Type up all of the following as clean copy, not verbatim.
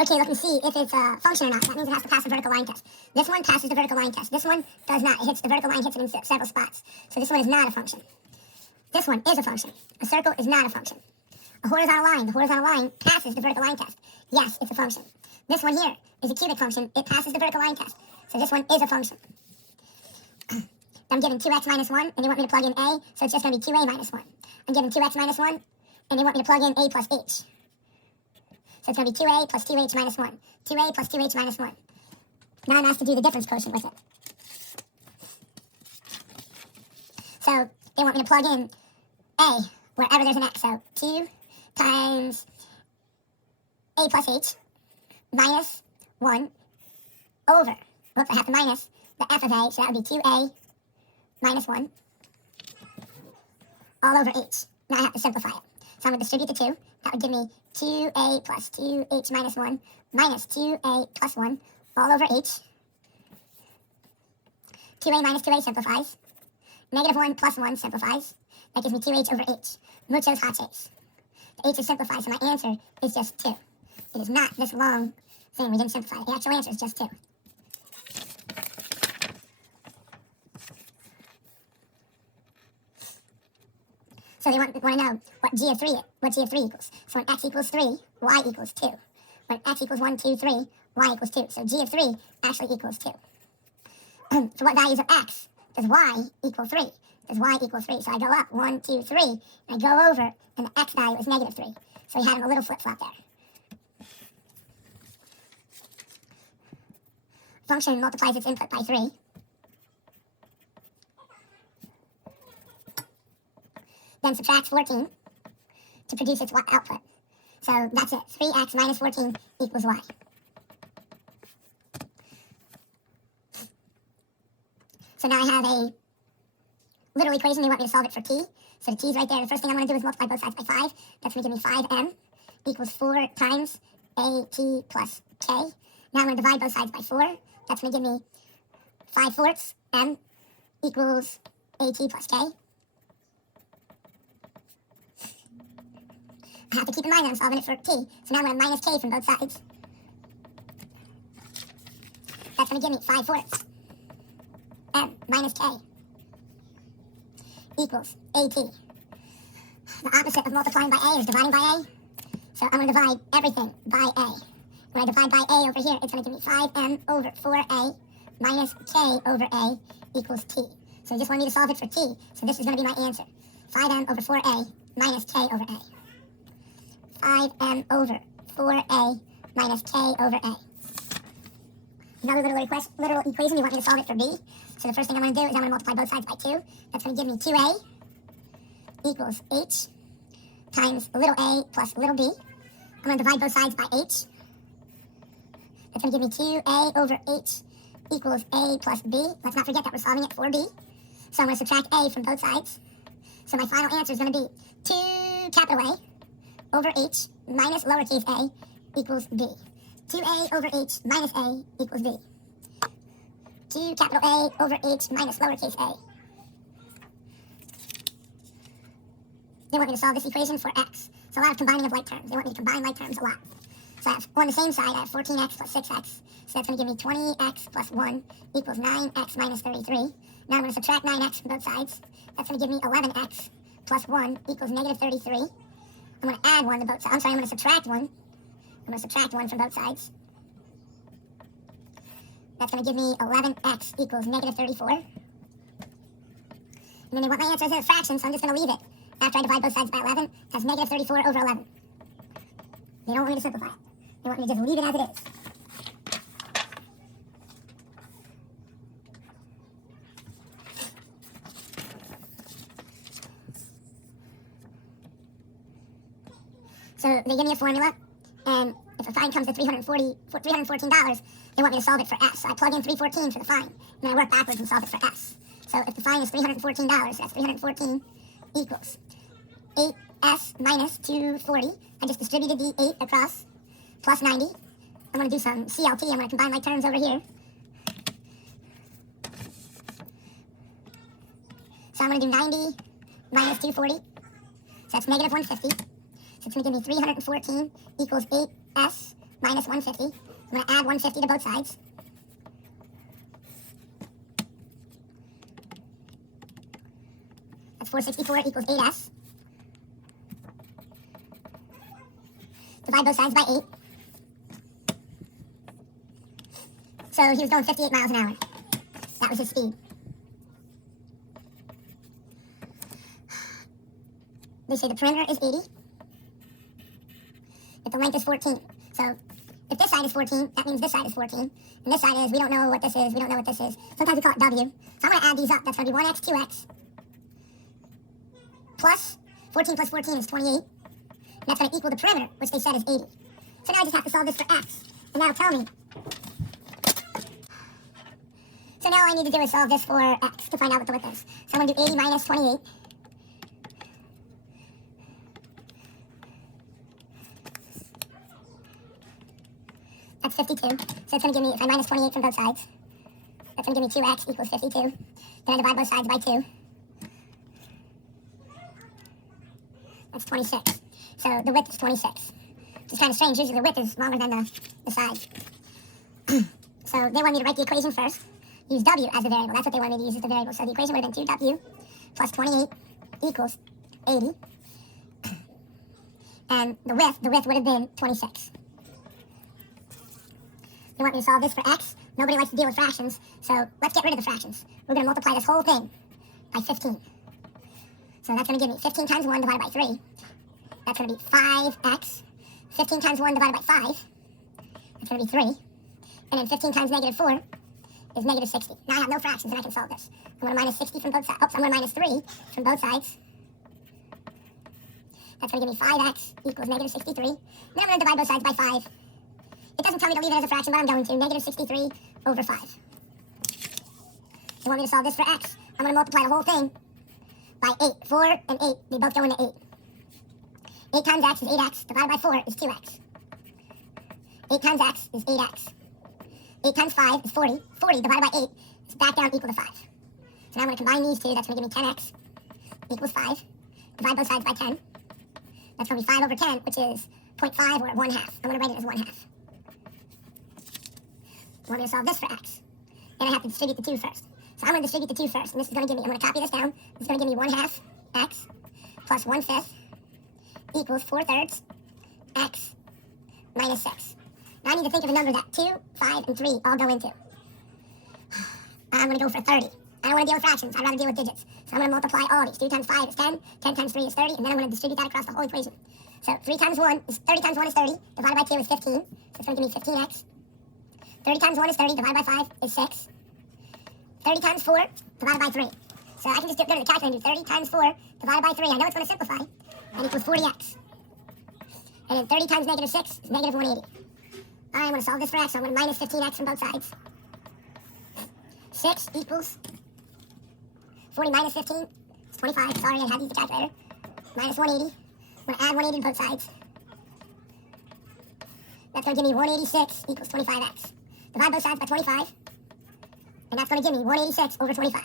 Okay, look and see if it's a function or not. That means it has to pass the vertical line test. This one passes the vertical line test. This one does not. It hits the vertical line, hits it in several spots. So this one is not a function. This one is a function. A circle is not a function. A horizontal line. The horizontal line passes the vertical line test. Yes, it's a function. This one here is a cubic function. It passes the vertical line test. So this one is a function. I'm given 2x minus 1, and they want me to plug in a, so it's just going to be 2a minus 1. I'm given 2x minus 1, and they want me to plug in a plus h. So it's going to be 2a plus 2h minus 1. 2a plus 2h minus 1. Now I'm asked to do the difference quotient with it. So they want me to plug in a wherever there's an x. So 2 times a plus h minus 1 over, whoops, I have to minus the f of a, so that would be 2a minus 1 all over h. Now I have to simplify it. So I'm going to distribute the 2. That would give me 2a plus 2h minus 1 minus 2a plus 1 all over h. 2a minus 2a simplifies. Negative 1 plus 1 simplifies. That gives me 2h over h. Muchos hotches. The h is simplified, so my answer is just 2. It is not this long thing. We didn't simplify it. The actual answer is just 2. So they want to know what g of 3 equals. So when x equals 3, y equals 2. When x equals 1, 2, 3, y equals 2. So g of 3 actually equals 2. For what values of x does y equal 3? Does y equal 3? So I go up 1, 2, 3, and I go over, and the x value is negative 3. So we had him a little flip-flop there. Function multiplies its input by 3. Then subtracts 14 to produce its output. So that's it. 3x minus 14 equals y. So now I have a little equation. They want me to solve it for t. So the t is right there. The first thing I'm going to do is multiply both sides by 5. That's going to give me 5m equals 4 times at plus k. Now I'm going to divide both sides by 4. That's going to give me 5/4 m equals at plus k. I have to keep in mind that I'm solving it for t. So now I'm going to minus k from both sides. That's going to give me 5/4 m minus k equals at. The opposite of multiplying by a is dividing by a. So I'm going to divide everything by a. When I divide by a over here, it's going to give me 5m over 4a minus k over a equals t. So you just want me to solve it for t. So this is going to be my answer. 5m over 4a minus k over a. 5m over 4a minus k over a. Another little equation, you want me to solve it for b. So the first thing I'm going to do is I'm going to multiply both sides by 2. That's going to give me 2a equals h times little a plus little b. I'm going to divide both sides by h. That's going to give me 2a over h equals a plus b. Let's not forget that we're solving it for b. So I'm going to subtract a from both sides. So my final answer is going to be 2 capital A over h minus lowercase a equals b. 2a over h minus a equals b. 2 capital A over h minus lowercase a. They want me to solve this equation for x. So a lot of combining of like terms. They want me to combine like terms a lot. So I have, on the same side, I have 14x plus 6x. So that's going to give me 20x plus 1 equals 9x minus 33. Now I'm going to subtract 9x from both sides. That's going to give me 11x plus 1 equals negative 33. I'm going to add 1 to both sides. I'm going to subtract 1. I'm going to subtract 1 from both sides. That's going to give me 11x equals negative 34. And then they want my answer as a fraction, so I'm just going to leave it. After I divide both sides by 11, that's negative 34 over 11. They don't want me to simplify it. They want me to just leave it as it is. So they give me a formula, and if a fine comes to $314, they want me to solve it for S. So I plug in 314 for the fine, and then I work backwards and solve it for S. So if the fine is $314, that's 314 equals 8S minus 240. I just distributed the 8 across, plus 90. I'm going to do some CLT. I'm going to combine my terms over here. So I'm going to do 90 minus 240. So that's negative 150. So it's going to give me 314 equals 8S minus 150. I'm going to add 150 to both sides. That's 464 equals 8s. Divide both sides by 8. So he was going 58 miles an hour. That was his speed. They say the perimeter is 80. If the length is 14. So if this side is 14, that means this side is 14. And this side is, we don't know what this is, we don't know what this is. Sometimes we call it W. So I'm going to add these up. That's going to be 1x, 2x. Plus 14 plus 14 is 28. And that's going to equal the perimeter, which they said is 80. So now I just have to solve this for x. And now tell me. So now all I need to do is solve this for x to find out what the width is. So I'm going to do 80 minus 28. That's 52. So it's going to give me, if I minus 28 from both sides, that's going to give me 2x equals 52. Then I divide both sides by 2. That's 26. So the width is 26. Which is kind of strange. Usually the width is longer than the side. So they want me to write the equation first. Use w as the variable. That's what they want me to use as the variable. So the equation would have been 2w plus 28 equals 80. And the width would have been 26. They want me to solve this for x. Nobody likes to deal with fractions, so let's get rid of the fractions. We're going to multiply this whole thing by 15. So that's going to give me 15 times 1 divided by 3. That's going to be 5x. 15 times 1 divided by 5. That's going to be 3. And then 15 times negative 4 is negative 60. Now I have no fractions and I can solve this. I'm going to minus 60 from both sides. Oops, I'm going to minus 3 from both sides. That's going to give me 5x equals negative 63. Then I'm going to divide both sides by 5. It doesn't tell me to leave it as a fraction, but I'm going to. Negative 63 over 5. They want me to solve this for x. I'm going to multiply the whole thing by 8. 4 and 8, they both go into 8. 8 times x is 8x. Divided by 4 is 2x. 8 times x is 8x. 8 times 5 is 40. 40 divided by 8 is back down equal to 5. So now I'm going to combine these two. That's going to give me 10x equals 5. Divide both sides by 10. That's going to be 5 over 10, which is 0.5 or 1/2. I'm going to write it as 1/2. I want me to solve this for x. Then I have to distribute the 2 first. So I'm going to distribute the 2 first. And this is going to give me, I'm going to copy this down. This is going to give me 1/2 x plus 1/5 equals 4/3 x minus 6. Now I need to think of a number that 2, 5, and 3 all go into. I'm going to go for 30. I don't want to deal with fractions. I'd rather deal with digits. So I'm going to multiply all these. 2 times 5 is 10. 10 times 3 is 30. And then I'm going to distribute that across the whole equation. So 30 times 1 is 30. Divided by 2 is 15. So it's going to give me 15x. 30 times 1 is 30, divided by 5 is 6. 30 times 4, divided by 3. So I can just go to the calculator and do 30 times 4, divided by 3. I know it's going to simplify. And equals 40x. And then 30 times negative 6 is negative 180. I'm going to solve this for x, so I'm going to minus 15x from both sides. 6 equals 40 minus 15 is 25. Sorry, I had to use the calculator. Minus 180. I'm going to add 180 to both sides. That's going to give me 186 equals 25x. Divide both sides by 25. And that's going to give me 186 over 25.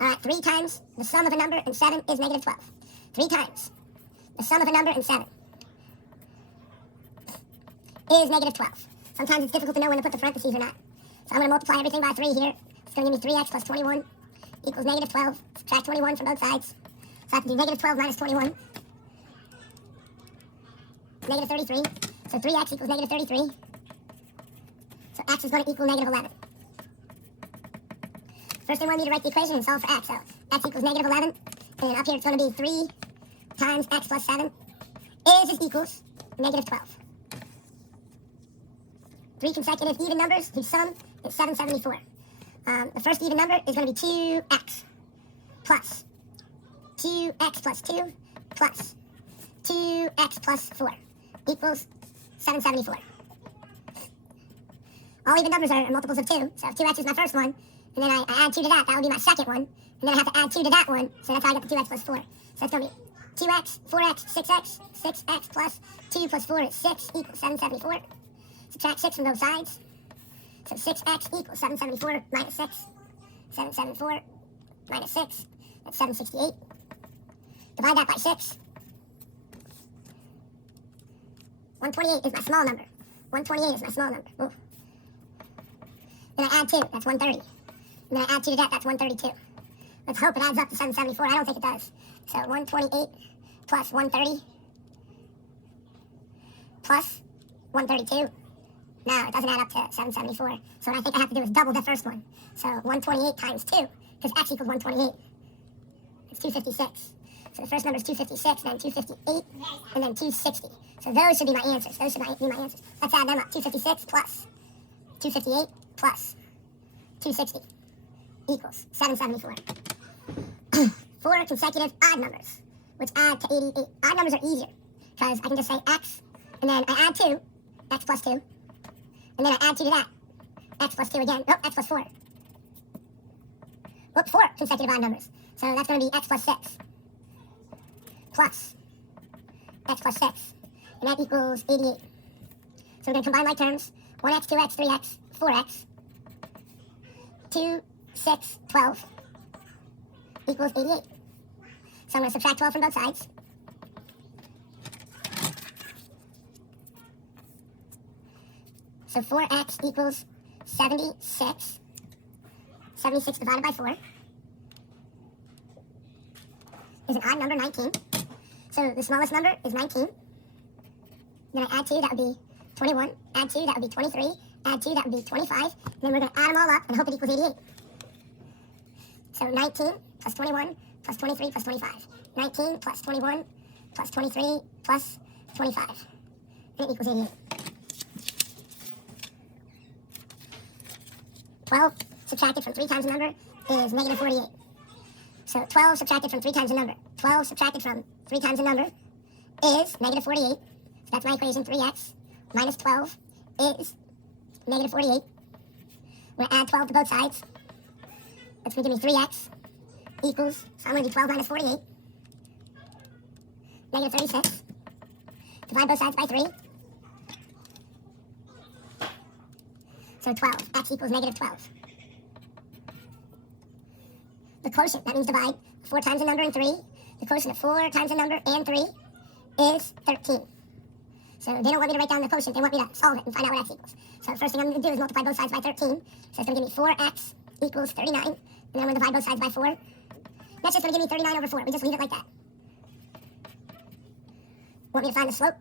Alright, 3 times the sum of a number and 7 is negative 12. 3 times the sum of a number and 7 is negative 12. Sometimes it's difficult to know when to put the parentheses or not. So I'm going to multiply everything by 3 here. It's going to give me 3x plus 21 equals negative 12. Subtract 21 from both sides. So I have to do negative 12 minus 21. Negative 33. So 3x equals negative 33. So x is going to equal negative 11. First they want me to write the equation and solve for x. So x equals negative 11. And then up here it's going to be 3 times x plus 7 is equals negative 12. 3 consecutive even numbers whose sum is 774. The first even number is going to be 2x plus 2x plus 2 plus 2x plus 4 equals 774. All even numbers are multiples of 2, so if 2x is my first one, and then I add 2 to that, that would be my second one, and then I have to add 2 to that one, so that's how I get the 2x plus 4. So it's going to be 2x, 4x, 6x, 6x plus 2 plus 4 is 6 equals 774. Subtract 6 from both sides. So 6x equals 774 minus 6. 774 minus 6, that's 768. Divide that by 6. 128 is my small number. 128 is my small number. Ooh. Then I add 2, that's 130. And then I add 2 to that, that's 132. Let's hope it adds up to 774. I don't think it does. So 128 plus 130 plus 132. No, it doesn't add up to 774. So what I think I have to do is double the first one. So 128 times 2, because x equals 128. It's 256. So the first number is 256, then 258, and then 260. So those should be my answers. Those should be my answers. Let's add them up. 256 plus 258 plus 260 equals 774. 4 consecutive odd numbers, which add to 88. Odd numbers are easier, because I can just say x, and then I add 2, x plus 2, and then I add 2 to that, x plus 2 again, oh, x plus 4. Whoop, 4 consecutive odd numbers. So that's going to be x plus 6, plus x plus 6, and that equals 88. So we're going to combine like terms, 1x, 2x, 3x, 4x, 2, 6, 12, equals 88. So I'm going to subtract 12 from both sides. So 4x equals 76. 76 divided by 4 is an odd number, 19. So the smallest number is 19. Then I add 2, that would be 21. Add 2, that would be 23. Add 2, that would be 25. And then we're going to add them all up and hope it equals 88. So 19 plus 21 plus 23 plus 25. 19 plus 21 plus 23 plus 25. And it equals 88. 12 subtracted from 3 times the number is negative 48. So 12 subtracted from 3 times the number. 12 subtracted from 3 times the number is negative 48. So that's my equation. 3x minus 12 is negative 48. We're going to add 12 to both sides. That's going to give me 3x equals, so I'm going to do 12 minus 48. Negative 36. Divide both sides by 3. So 12. X equals negative 12. The quotient, that means divide 4 times the number and 3. The quotient of 4 times the number and 3 is 13. So they don't want me to write down the quotient. They want me to solve it and find out what x equals. So the first thing I'm going to do is multiply both sides by 13. So it's going to give me 4x equals 39. And then I'm going to divide both sides by 4. That's just going to give me 39 over 4. We just leave it like that. Want me to find the slope?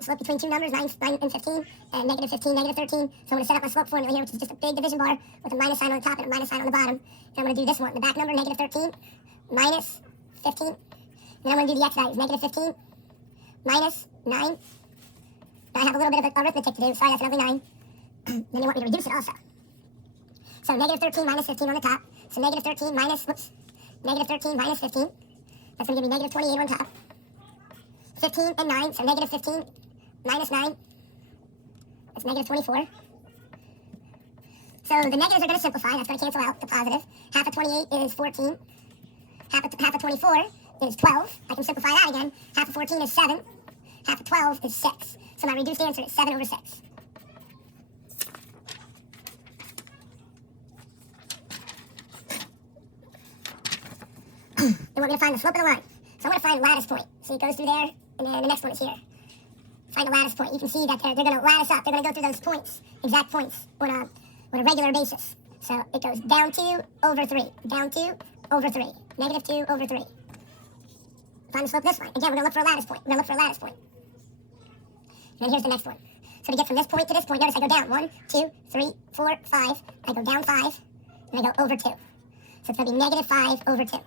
Slope between two numbers, 9 and 15, and negative 15, negative 13. So I'm going to set up my slope formula here, which is just a big division bar with a minus sign on the top and a minus sign on the bottom. And I'm going to do this one, the back number, negative 13, minus 15. And then I'm going to do the x values, negative 15, minus 9. Now I have a little bit of arithmetic to do. Sorry, that's another 9. Then you want me to reduce it also. So negative 13 minus 15 on the top. So negative 13 minus, negative 13 minus 15. That's going to give me negative 28 on top. 15 and 9, so negative 15 minus 9. That's negative 24. So the negatives are going to simplify. That's going to cancel out the positive. Half of 28 is 14. Half of 24 is 12. I can simplify that again. Half of 14 is 7. Half of 12 is 6. So my reduced answer is 7 over 6. They want me to find the slope of the line. So I'm going to find lattice point. So it goes through there, and then the next one is here. Find the lattice point. You can see that they're going to lattice up. They're going to go through those points, exact points, on a regular basis. So it goes down 2 over 3. Down 2 over 3. Negative 2 over 3. Find the slope of this line. Again, we're going to look for a lattice point. We're going to look for a lattice point. And then here's the next one. So to get from this point to this point, notice I go down 1, 2, 3, 4, 5. I go down 5, and I go over 2. So it's going to be negative 5 over 2.